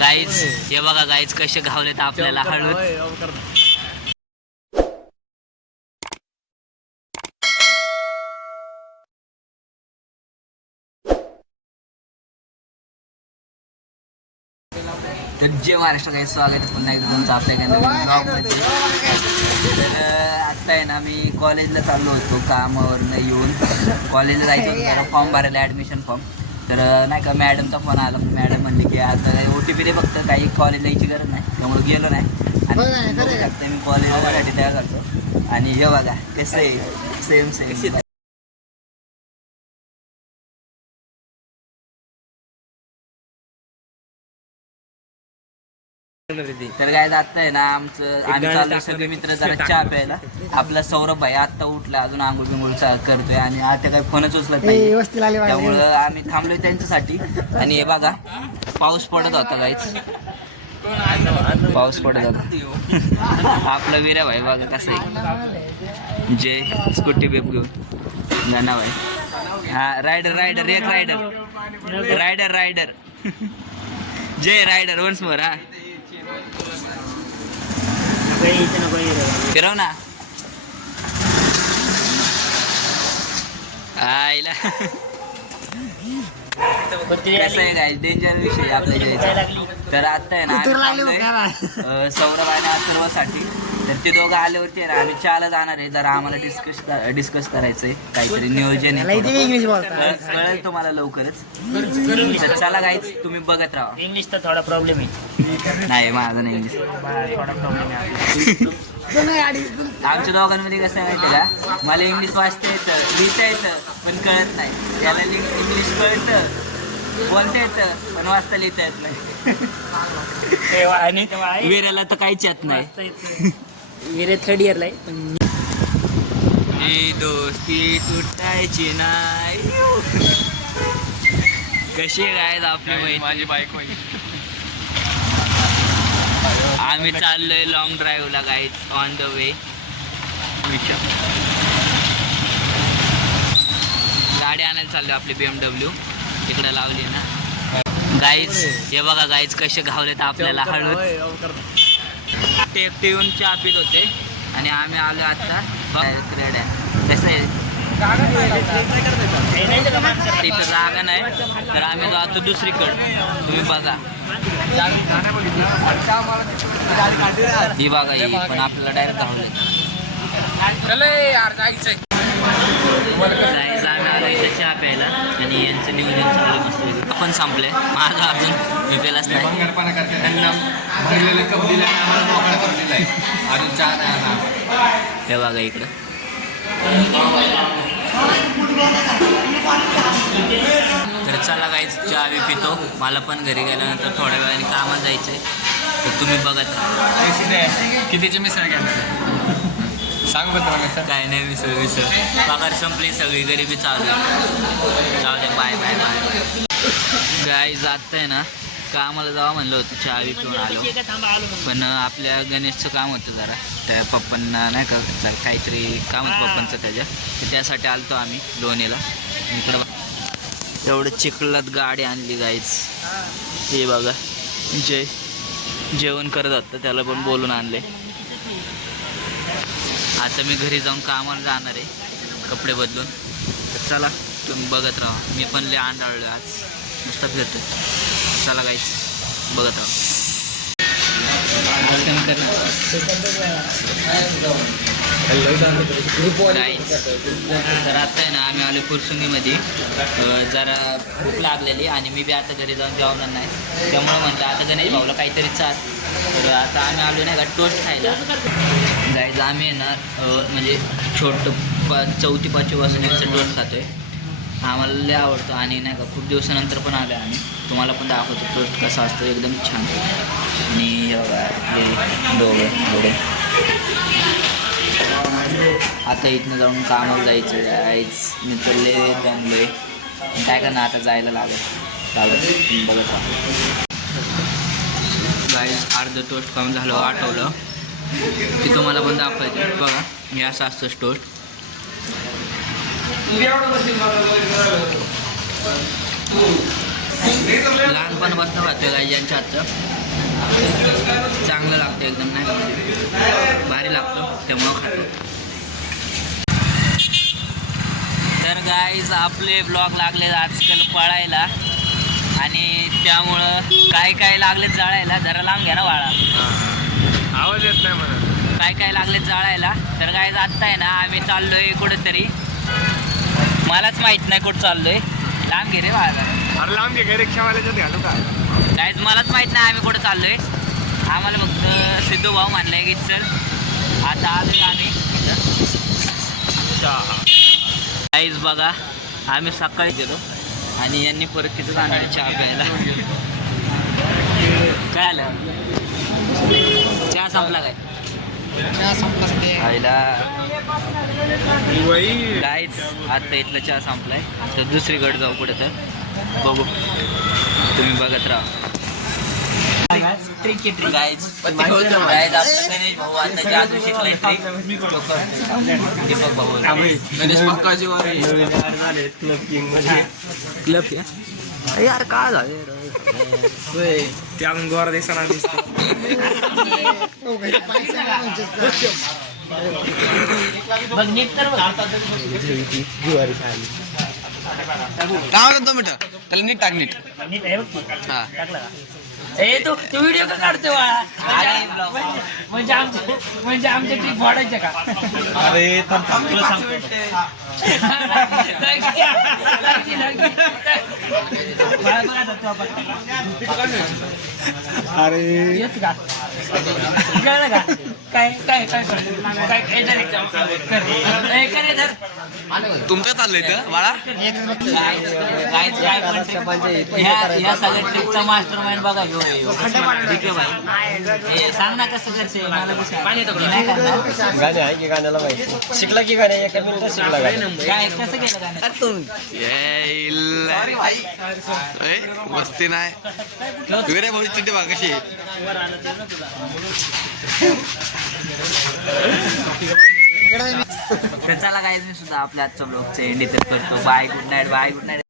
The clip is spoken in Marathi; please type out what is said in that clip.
गाईज हे बघा गाईज कसे घावलेत आपल्याला हळूद. तर जय महाराष्ट्र काही स्वागत आहे पुन्हा एकदा तुमचं आपल्या ब्लॉगमध्ये. तर आत्ता आहे ना मी कॉलेजला चाललो होतो कामावरनं येऊन. कॉलेजला जायचं होतं जरा फॉर्म भरायला ॲडमिशन फॉर्म. तर नाही का मॅडमचा फोन आला. मॅडम म्हणले की आता काही OTP दे फक्त, काही कॉलेजला यायची गरज नाही, त्यामुळे गेलो नाही. आणि आता मी कॉलेजला जाण्यासाठी तयार करतो. आणि हे बघा कसं आहे सेम सेम. तर काय जात आहे ना आमचं, आम्ही चाललो सगळे मित्र जरा चहा प्यायला. आपला सौरभ भाई आत्ता उठला, अजून आंघोळ बिंघोळ करतोय आणि आता काही फोनच उचलत नाही, त्यामुळं आम्ही थांबलोय त्यांच्यासाठी. आणि हे बघा पाऊस पडत होता गाईच, पाऊस पडत होता. आपला वीरा भाई बघा कसं आहे, जे स्कूटी बेप घेऊन नाना भाई. हा रायडर रायडर एक रायडर रायडर रायडर जय रायडर वन्स मोर. हा फिरव ना आईला. कसं आहे काय डेंजर विषय आपल्या जायचा. तर आता आहे ना सौरभ आणि अथर्वसाठी. तर ते दोघं आल्यावरती आहे ना आम्ही चहाला जाणार आहे. जरा आम्हाला डिस्कस करायचं आहे, काहीतरी नियोजन आहे, कळेल तुम्हाला लवकरच. तर चला गाईच तुम्ही बघत राहा. इंग्लिश तर थोडा प्रॉब्लेम आहे. नाही माझं नाही इंग्लिश थोडा प्रॉब्लेम आहे. आमच्या दोघांमध्ये कसं आहे माहिती का, मला इंग्लिश वाचता येतं, लिहिता येतं, पण कळत नाही. त्याला इंग्लिश कळतं, बोलता येतं, पण वाचता लिहिता येत नाही. आणि वीराला तर काहीच येत नाही. वीरे थर्ड इयरला आहे. ही दोस्ती तुटायची नाही. कशी काय आपली माझी बाईक आम्ही चाललोय लॉंग ड्राईव्हला गाईज ऑन द वे. गाडी आणायला चाललोय आपली BMW तिकडे लावली ना गाईज. हे बघा गाईज कसे घावलेत आपल्याला हळूद. टेप येऊन चहा पित होते आणि आम्ही आलो आता क्रेड्या. कसं आहे तिथं जागा नाही, तर आम्ही जातो दुसरीकडं. तुम्ही बघा ही बघा ही, पण आपल्याला डायरेक्ट घावले. चहा प्यायला आणि यांचं नियोजन चाललं मस्त. आपण संपलंय माझं अजून मी पेलाच नाही. हे बघा इकडं. तर चला काहीच चहा बी पितो. मला पण घरी गेल्यानंतर थोड्या वेळाने कामात जायचंय. तर तुम्ही बघत कितीची मिसळ घ्या सांग बरं. काय नाही विसर पगार संपली सगळी, गरिबी चालू आहे. जाऊ दे बाय बाय बाय. गाय जात आहे ना कामाला जावं म्हणलं होतं, चहा बी पिऊन आलो. पण आपल्या गणेशचं काम होतं जरा, त्या पप्पांना नाही का काहीतरी काम होतं पप्पांचं त्याच्या, त्यासाठी आलतो आम्ही लोणीला. इकडं एवढं चिखलात गाडी आणली गाईच. हे बघा जेवण करत होतं, त्याला पण बोलून आणले. आता मी घरी जाऊन कामाला जाणार आहे कपडे बदलून. तर चला तुम्ही बघत राहा. मी पण लय आंडाळलो आज, नुसतं फिरतो. चला गाईच बघत राहा. तर आता आहे ना आम्ही आलो फुरसुंगीमध्ये. जरा भूक लागलेली आणि मी बी आता घरी जाऊन जेवणार नाही, त्यामुळं म्हटलं आता गणेश भाऊला काहीतरी चाल. तर आता आम्ही आलो नाही का टोस्ट खायला. गाईज आम्ही येणार म्हणजे छोटं 4वी-5वी पासून यांचं टोस्ट खातो आहे. आम्हाला लय आवडतो आणि नाही का खूप दिवसानंतर पण आलो आम्ही. तुम्हाला पण दाखवतो टोस्ट कसा असतो, एकदम छान. आणि हे दोघं आता इथनं जाऊन कामाला जायचं जायच. मी तर लय दमलोय, काय करणार आता जायला लागत बघत राहा. गाईज अर्ध टोस्ट खाऊन झालं, आठवलं की तुम्हाला पण दाखवायचं. बघा हे असं असतं टोस्ट. लहानपणापासून खातोय गाई यांच्या हातचं चांगलं लागतं एकदम, नाही का म्हणजे भारी लागतं त्यामुळं खातो. तर गाईज आपले ब्लॉग लागले आजकाल पळायला आणि त्यामुळं काय लागले जाळायला. जरा लांब घ्या ना वाळा, आवाज येत नाही मला. काय लागले जाळायला. तर गाईज आत्ता आहे ना आम्ही चाललोय कुठेतरी, मलाच माहित नाही कुठं चाललोय. लांब घे रे वाळा, अरे लांब घे, रिक्षावाल्याच्यात घालू का? गाईज मलाच माहित नाही आम्ही कुठं चाललोय. आम्हाला फक्त सिद्धू भाऊ म्हणलाय की चल आता आलोय आम्ही. गाईज बघा आम्ही सकाळी गेलो आणि यांनी परत तिथं जाणार चहा प्यायला. काय आलं, चहा संपला काय? खायला गाईज आता इथलं चहा संपलाय, तर दुसरीकडे जाऊ कुठं तर बघू, तुम्ही बघत राहा. गाईज आपला गणेश भाऊ आता जादू शिकलाय दीपक भाऊ क्लब यार काय झालं त्या अंगावर दिसणार दिसत. बघ नीट तर बघ. काय होतं मिठा त्याला नीट टाक नीट. नीट आहे बघ की. हा टाकला का? ए तू व्हिडिओ का काढतोय बाळा? म्हणजे आमच्या ट्रिप वाढायच्या का? अरे अरे येच का? कळलं का? काय काय काय काय काय तुमचं चाललंय तर बाळा. या सगळ्या ट्रिपचा मास्टर माइंड बघा ह्यो ठीक आहे भाई. सांग ना कसं करते मला नाही करणार. गाणे आहे की गाण्याला माहिती शिकला की गाणे एका मिनिटात शिकला गाणे. काय कसं केलं गाणं? मस्ती नाही वगैरे भाऊ चिठ्ठी बघ कशी. तर चला काय मी सुद्धा आपल्या आजच्या ब्लॉगचं एंड इथं करतो. Bye good night, bye good night.